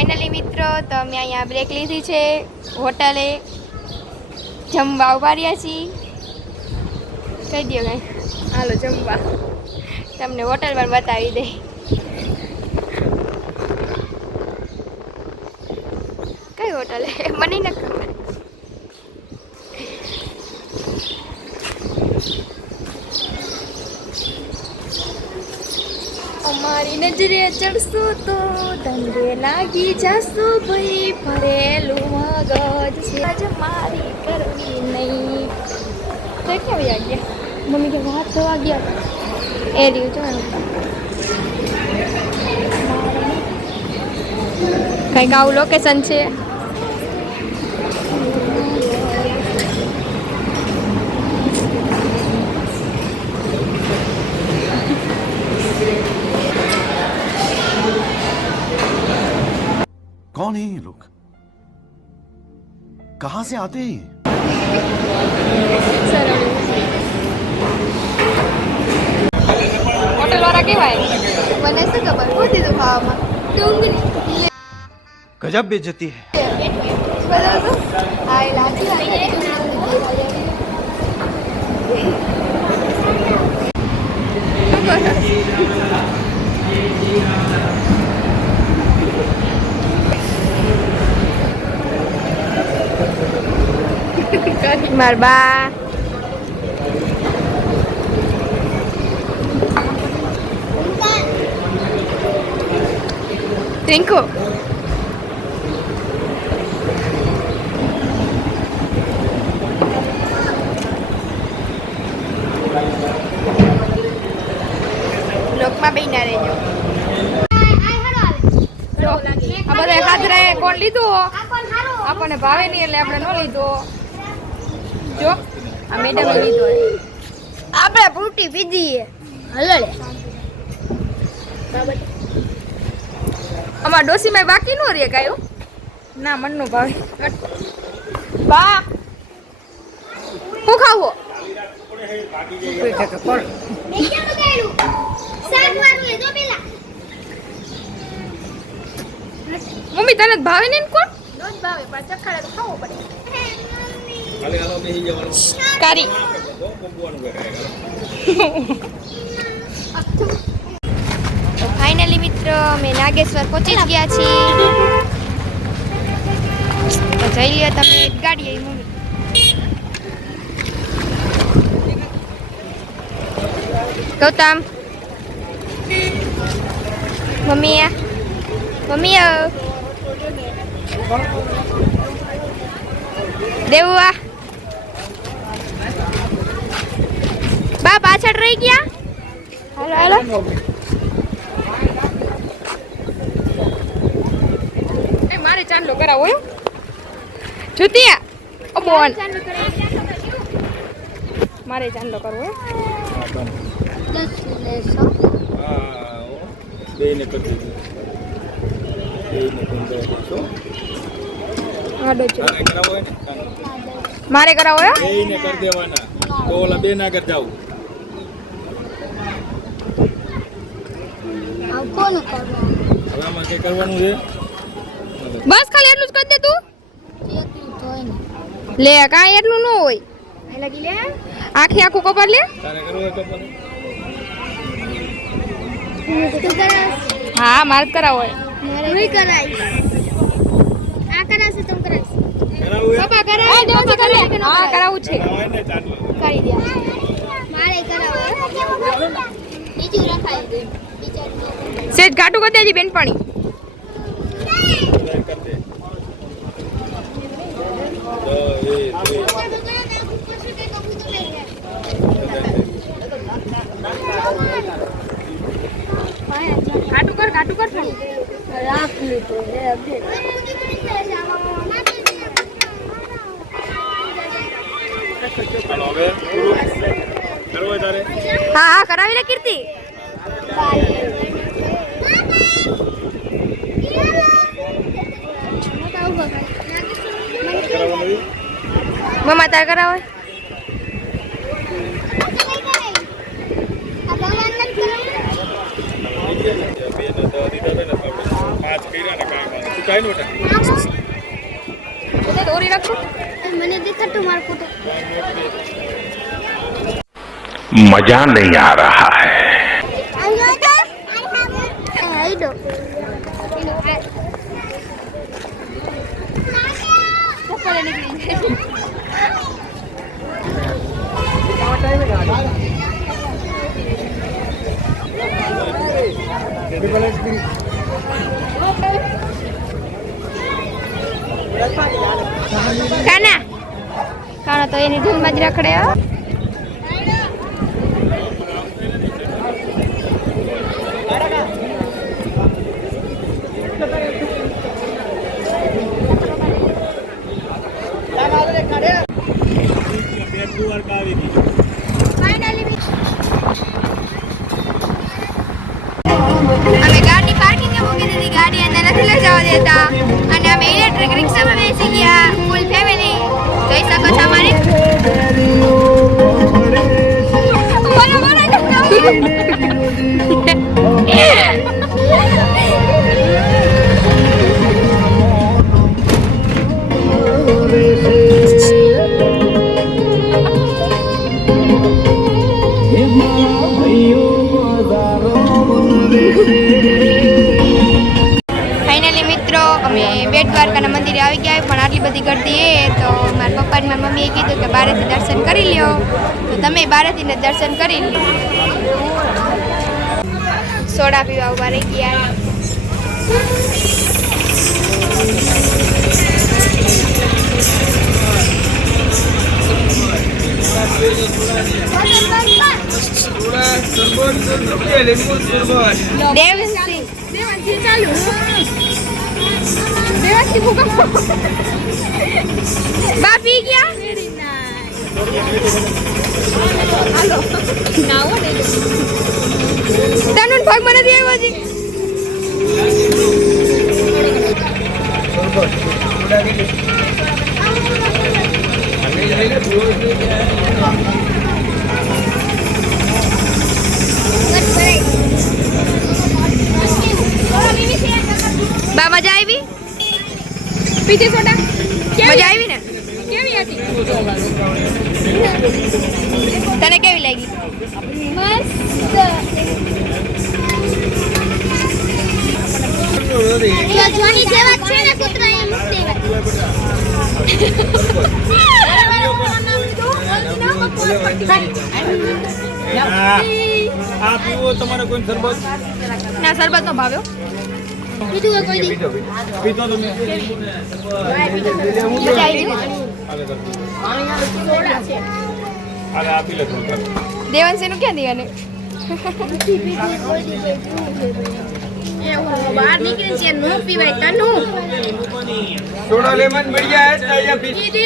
Finally મિત્રો તો અમે અહીંયા બ્રેક લીધી છે હોટલે જમવા ઉભા રહ્યા છીએ. કહી દો કઈ હાલો જમવા તમને હોટલ પણ બતાવી દે. કઈ હોટલ મને ન ખબર. અમારી નજરે ચડશું તો ધંધે લાગી જશું ભાઈ ભરેલું મગજ છે મારી કરવી નહીં. તો ક્યાં વ્યા ગયા મમ્મી કે વાત થવા ગયા એ રહ્યું જો કંઈક આવું લોકેશન છે. कौन है ये लोग? कहां से आते हैं? હોટલ વાળા કેવાય મને શું ખબર શું દીધું ખાવામાં ડુંગળી गजब बेइज्जती है. બરાબર આ લાગી માર બા ટિંકુ લોકમાં બેના રહેજો. આ બધા હાજરા કોણ લીધું આપણને ભાવે નહીં એટલે આપણે ન લીધો. જો આ મેડમ લીધો આપણે ફ્રૂટી પીધી હલડે અમાર ડોસીમાં બાકી નો રે કાયો ના મન નો ભાવે. બા હું ખાવો મમ્મી તને ભાવે ને કોણ ભાવે પણ ચખાડે તો ખાવો પડે. કરી તો ફાઇનલી મિત્રો અમે નાગેશ્વર પહોંચી જ ગયા છીએ. તો જઈ લ્યો તમે ગાડી આવી મમ્મી. ગૌતમ મમ્મી મમ્મી દેવું બા પાછળ રહી ગયા. હાલો હાલો મારે ચાંદલો કરાવો જુતિયા ઓ બોન મારે ચાંદલો કરવો મારે કરાવો કર દેવાના તો ઓલા બે ના કર જાવ. હવે આમાં કઈ કરવાનું છે બસ ખાલી એટલું જ કરી દે તું. લે કાંઈ એટલું ન હોય આખી આખું કપાર લે. તારે કરવું હોય કપાર હા મારે જ કરાવો કરાવું હા કરાવું છે હોય ને ચાલો કરી દે. સેજ ઘાટું કરી દેજી બેનપણી. કર દે. ઘાટું કર થોડું રાખ લીધું ચાલો હવે પૂરું કરવું હોય તારે. હા હા કરાવી લે કીર્તિ. મમ્મા તાર કરાવો પાંચ કર્યા ને કાંઈ કાંઈ નો બેટા બધા દોરી રાખો મને દેખાતો મારો ફોટો मजा नहीं आ रहा है આઈ દો ચપ્પલ નીકળી જાય કાના તો એની ધૂનમાં જ રખડે હો અમે ગાડી પાર્કિંગમાં મૂકી દીધી ગાડી અંદર નથી લઈ જવા દેતા અને અમે ઇલેક્ટ્રિક રિક્ષામાં બેસી ગયા ફૂલ ફેમિલી જોઈ શકો છો અમારી ફાઇનલી મિત્રો અમે બેટ દ્વારકાના મંદિરે આવી ગયા પણ આટલી બધી ગરદી એ તો મારા પપ્પા અને મારી મમ્મીએ કીધું કે બારેથી દર્શન કરી લ્યો તો તમે બારેથી ને દર્શન કરી લ્યો સોડા પીવા ઉભા રહી ગયા દેવસિંહ ચાલુ દેવસિંહ બા પી ગયા તનુન ભાગ મને દે આવ્યો જી બા મજા આવી પીધી સોડા મજા આવી ને કેવી હતી તને કેવી લાગી મસ્ત જોની જેવા છે ને કૂતરા એ મુક્ત આ પીવો તમારે કોઈ શરબત ના શરબત નો ભાવ્યો બીજું કોઈ દી પીતો તમે મજા આવી અરે આપી લે થોડું દેવાંશી નું ક્યાં દિયાને બહાર નીકળી છે નો પીવાય તનુ સોડા લેમન बढ़िया है ताजा पी દીદી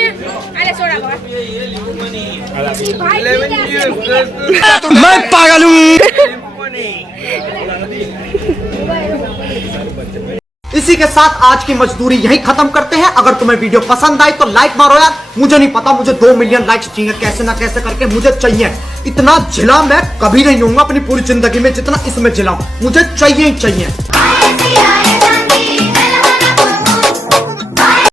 અરે સોડા બા लेमन जूस मैं पागल हूँ इसी के साथ आज की मजदूरी यहीं खत्म करते हैं। अगर तुम्हें वीडियो पसंद आई तो लाइक मारो यार। मुझे नहीं पता, मुझे 2 मिलियन लाइक्स चाहिए, कैसे ना कैसे करके मुझे चाहिए। इतना जिला मैं कभी नहीं हूँ अपनी पूरी जिंदगी में जितना इसमें जिला हूँ, मुझे चाहिए ही चाहिए।